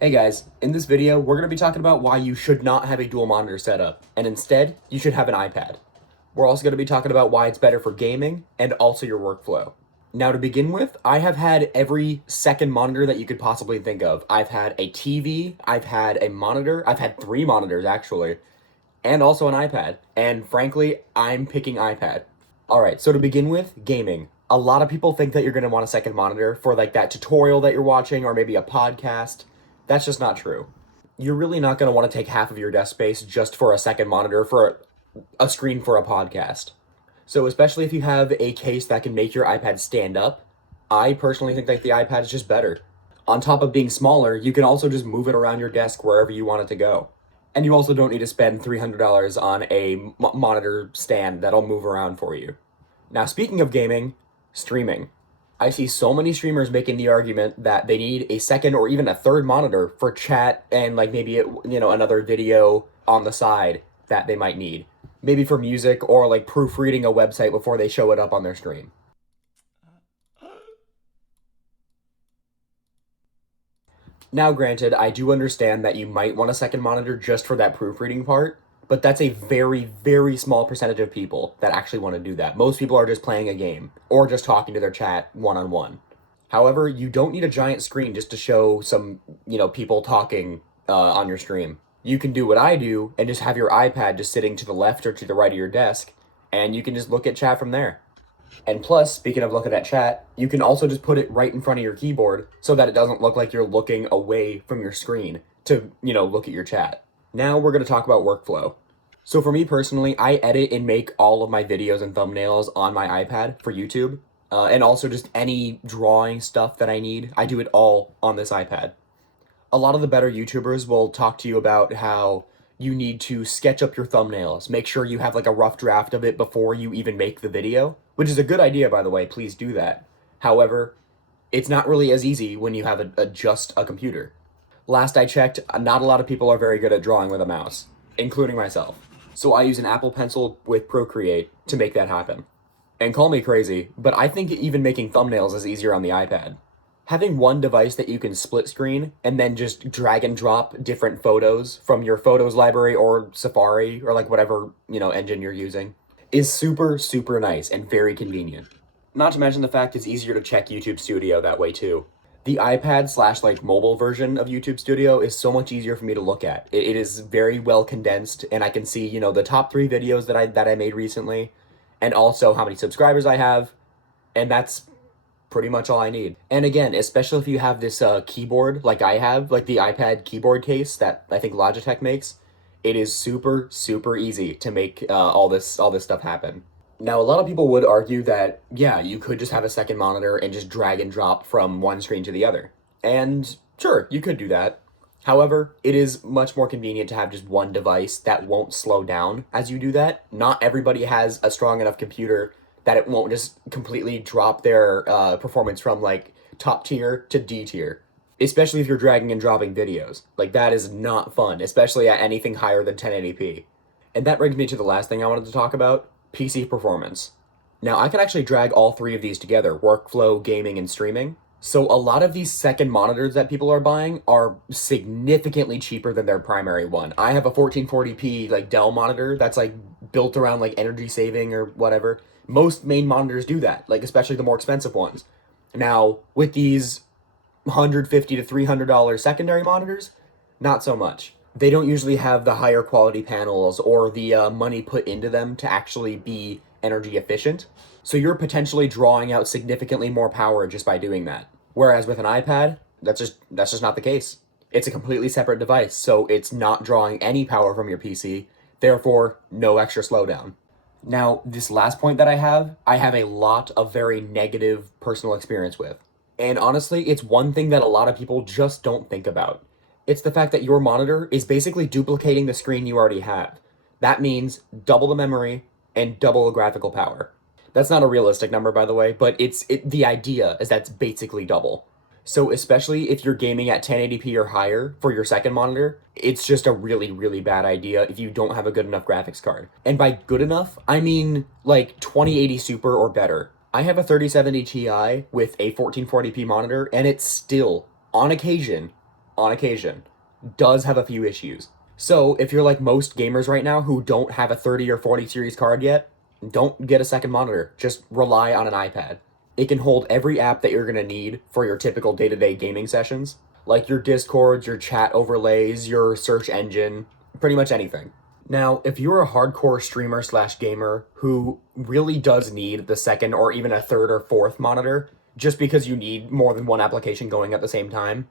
Hey guys, in this video, we're going to be talking about why you should not have a dual monitor setup, and instead, you should have an iPad. We're also going to be talking about why it's better for gaming and also your workflow. Now, to begin with, I have had every second monitor that you could possibly think of. I've had a TV, I've had a monitor, I've had three monitors actually, and also an iPad. And frankly, I'm picking iPad. Alright, so to begin with, gaming. A lot of people think that you're going to want a second monitor for like that tutorial that you're watching or maybe a podcast. That's just not true. You're really not going to want to take half of your desk space just for a second monitor for a screen for a podcast. So, especially if you have a case that can make your iPad stand up, I personally think that the iPad is just better. On top of being smaller, you can also just move it around your desk wherever you want it to go. And you also don't need to spend $300 on a monitor stand that'll move around for you. Now, speaking of gaming, streaming. I see so many streamers making the argument that they need a second or even a third monitor for chat and like maybe another video on the side that they might need. Maybe for music or like proofreading a website before they show it up on their stream. Now, granted, I do understand that you might want a second monitor just for that proofreading part, but that's a very, very small percentage of people that actually want to do that. Most people are just playing a game or just talking to their chat one on one. However, you don't need a giant screen just to show some, people talking on your stream. You can do what I do and just have your iPad just sitting to the left or to the right of your desk, and you can just look at chat from there. And plus, speaking of looking at chat, you can also just put it right in front of your keyboard so that it doesn't look like you're looking away from your screen to, look at your chat. Now we're going to talk about workflow. So for me personally, I edit and make all of my videos and thumbnails on my iPad for YouTube. And also just any drawing stuff that I need, I do it all on this iPad. A lot of the better YouTubers will talk to you about how you need to sketch up your thumbnails. Make sure you have like a rough draft of it before you even make the video, which is a good idea, by the way. Please do that. However, it's not really as easy when you have just a computer. Last I checked, not a lot of people are very good at drawing with a mouse, including myself. So I use an Apple Pencil with Procreate to make that happen. And call me crazy, but I think even making thumbnails is easier on the iPad. Having one device that you can split screen and then just drag and drop different photos from your photos library or Safari or like whatever, engine you're using is super, super nice and very convenient. Not to mention the fact it's easier to check YouTube Studio that way too. The iPad slash like mobile version of YouTube Studio is so much easier for me to look at. It is very well condensed and I can see, the top 3 videos that I made recently and also how many subscribers I have, and that's pretty much all I need. And again, especially if you have this keyboard like I have, like the iPad keyboard case that I think Logitech makes, it is super, super easy to make all this stuff happen. Now, a lot of people would argue that, yeah, you could just have a second monitor and just drag and drop from one screen to the other. And sure, you could do that. However, it is much more convenient to have just one device that won't slow down as you do that. Not everybody has a strong enough computer that it won't just completely drop their performance from like top tier to D tier. Especially if you're dragging and dropping videos. Like that is not fun, especially at anything higher than 1080p. And that brings me to the last thing I wanted to talk about, PC performance. Now I can actually drag all 3 of these together, workflow, gaming, and streaming. So a lot of these second monitors that people are buying are significantly cheaper than their primary one. I have a 1440p like Dell monitor that's like built around like energy saving or whatever. Most main monitors do that, like especially the more expensive ones. Now, with these $150 to $300 secondary monitors, not so much. They don't usually have the higher quality panels or the money put into them to actually be energy efficient. So you're potentially drawing out significantly more power just by doing that. Whereas with an iPad, that's just not the case. It's a completely separate device, so it's not drawing any power from your PC, therefore no extra slowdown. Now, this last point that I have a lot of very negative personal experience with. And honestly, it's one thing that a lot of people just don't think about. It's the fact that your monitor is basically duplicating the screen you already have. That means double the memory and double the graphical power. That's not a realistic number, by the way, but the idea is that's basically double. So especially if you're gaming at 1080p or higher for your second monitor, it's just a really, really bad idea if you don't have a good enough graphics card. And by good enough, I mean like 2080 Super or better. I have a 3070 Ti with a 1440p monitor, and it's still, on occasion, on occasion, does have a few issues. So if you're like most gamers right now who don't have a 30 or 40 series card yet, don't get a second monitor. Just rely on an iPad. It can hold every app that you're going to need for your typical day-to-day gaming sessions, like your Discords, your chat overlays, your search engine, pretty much anything. Now, if you're a hardcore streamer slash gamer who really does need the second or even a third or fourth monitor, just because you need more than one application going at the same time,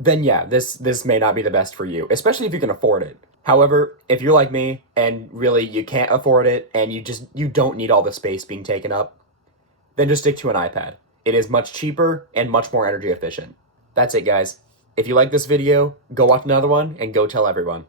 then yeah, this may not be the best for you, especially if you can afford it. However, if you're like me and really you can't afford it and you don't need all the space being taken up, then just stick to an iPad. It is much cheaper and much more energy efficient. That's it, guys. If you like this video, go watch another one and go tell everyone.